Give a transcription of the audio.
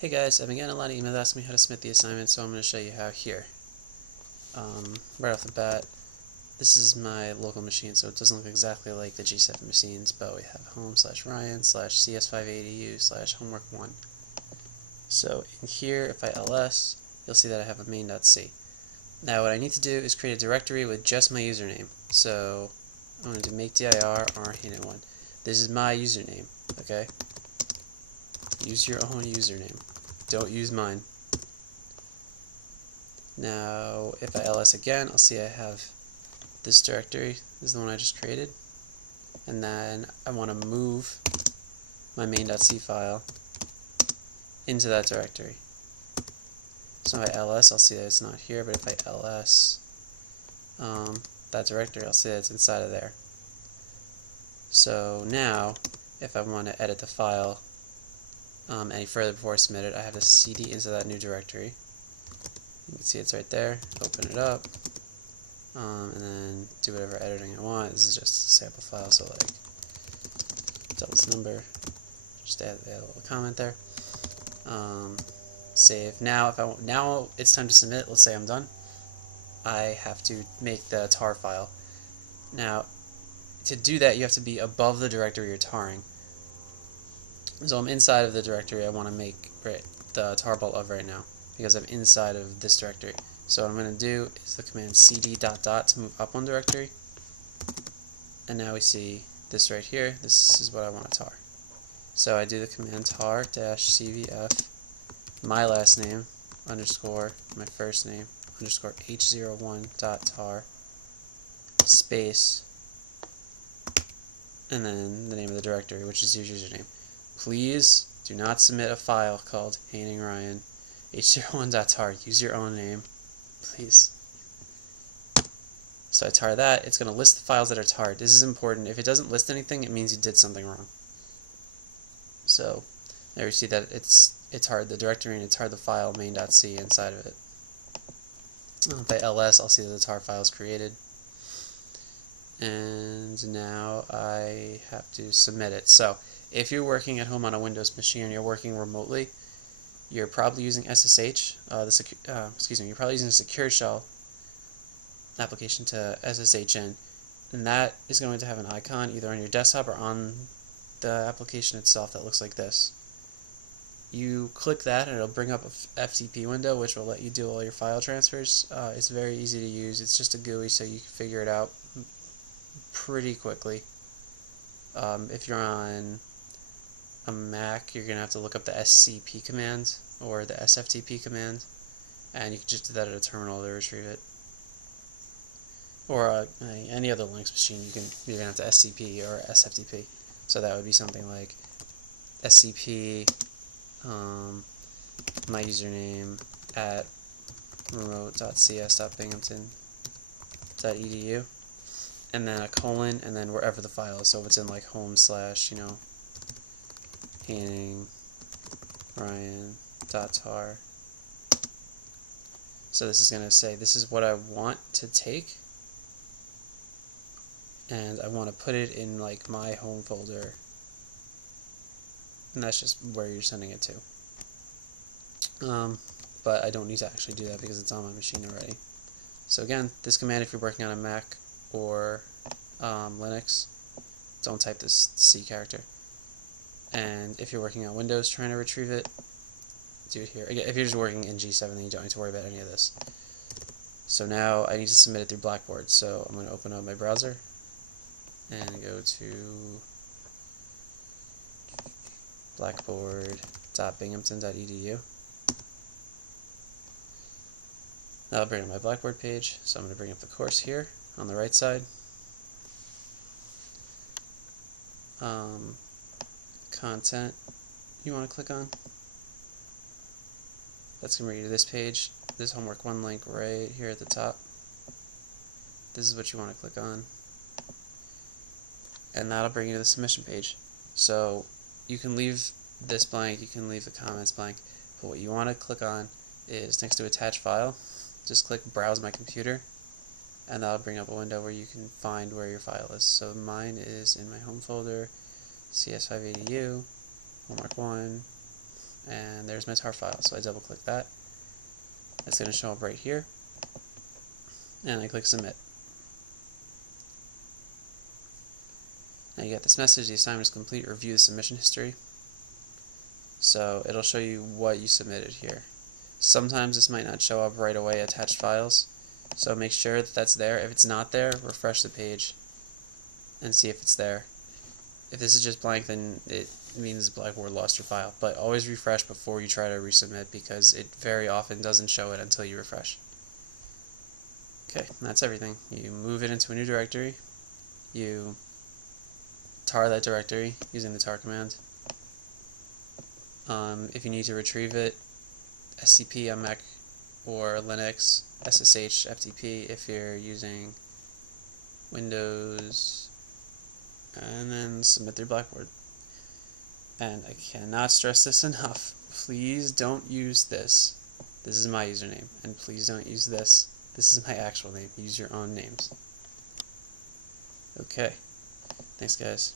Hey guys, I've been getting a lot of emails asking me how to submit the assignment, so I'm going to show you how here. Right off the bat, this is my local machine, so it doesn't look exactly like the G7 machines, but we have home/Ryan/cs580u/homework1. So in here, if I ls, you'll see that I have a main.c. Now what I need to do is create a directory with just my username. So I'm going to do make dir rhan1. This is my username, okay? Use your own username. Don't use mine. Now, if I ls again, I'll see I have this directory. This is the one I just created. And then I want to move my main.c file into that directory. So if I ls, I'll see that it's not here, but if I ls that directory, I'll see that it's inside of there. So now, if I want to edit the file any further before I submit it, I have to cd into that new directory. You can see it's right there. Open it up, and then do whatever editing I want. This is just a sample file, so like double this number, just add a little comment there. Save. Now, now it's time to submit. Let's say I'm done. I have to make the tar file. Now, to do that, you have to be above the directory you're tarring. So I'm inside of the directory I want to make the tarball of right now, because I'm inside of this directory. So what I'm going to do is the command cd ... to move up one directory. And now we see this right here. This is what I want to tar. So I do the command tar -cvf my last name underscore my first name underscore h01.tar space and then the name of the directory, which is your username. Please do not submit a file called Painting Ryan h01.tar. Use your own name, please. So I tar that. It's going to list the files that are tarred. This is important. If it doesn't list anything, it means you did something wrong. So there you see that it's tarred the directory and it's tarred the file main.c inside of it. If I ls, I'll see that the tar file is created. And now I have to submit it. So if you're working at home on a Windows machine and you're working remotely, you're probably using SSH. You're probably using SecureShell application to SSH in, and that is going to have an icon either on your desktop or on the application itself that looks like this. You click that and it'll bring up a FTP window, which will let you do all your file transfers. It's very easy to use. It's just a GUI, so you can figure it out pretty quickly. If you're on a Mac, you're going to have to look up the SCP command or the SFTP command, and you can just do that at a terminal to retrieve it. Or any other Linux machine, you're going to have to SCP or SFTP. So that would be something like SCP my username at remote.cs.binghamton.edu, and then a colon, and then wherever the file is. So if it's in like home / painting ryan.tar. So this is going to say this is what I want to take, and I want to put it in like my home folder, and that's just where you're sending it to. But I don't need to actually do that because it's on my machine already. So again, this command, if you're working on a Mac or Linux, don't type this C character. And if you're working on Windows trying to retrieve it, do it here. Again, if you're just working in G7, then you don't need to worry about any of this. So now I need to submit it through Blackboard. So I'm going to open up my browser and go to blackboard.binghamton.edu. That'll bring up my Blackboard page. So I'm going to bring up the course here on the right side. Content you want to click on. That's going to bring you to this page. This homework 1 link right here at the top. This is what you want to click on. And that'll bring you to the submission page. So you can leave this blank, you can leave the comments blank, but what you want to click on is next to attach file, just click browse my computer, and that'll bring up a window where you can find where your file is. So mine is in my home folder, cs580u, homework 1, and there's my tar file. So I double click that. It's going to show up right here, and I click submit. Now you get this message, the assignment is complete, review the submission history. So it'll show you what you submitted here. Sometimes this might not show up right away, attached files, so make sure that that's there. If it's not there, refresh the page and see if it's there. If this is just blank, then it means Blackboard lost your file, but always refresh before you try to resubmit because it very often doesn't show it until you refresh. Okay, that's everything. You move it into a new directory, you tar that directory using the tar command. If you need to retrieve it, SCP on Mac or Linux, SSH FTP if you're using Windows, and then submit through Blackboard. And I cannot stress this enough, please don't use this. This is my username, and please don't use this. This is my actual name. Use your own names. Okay, thanks guys.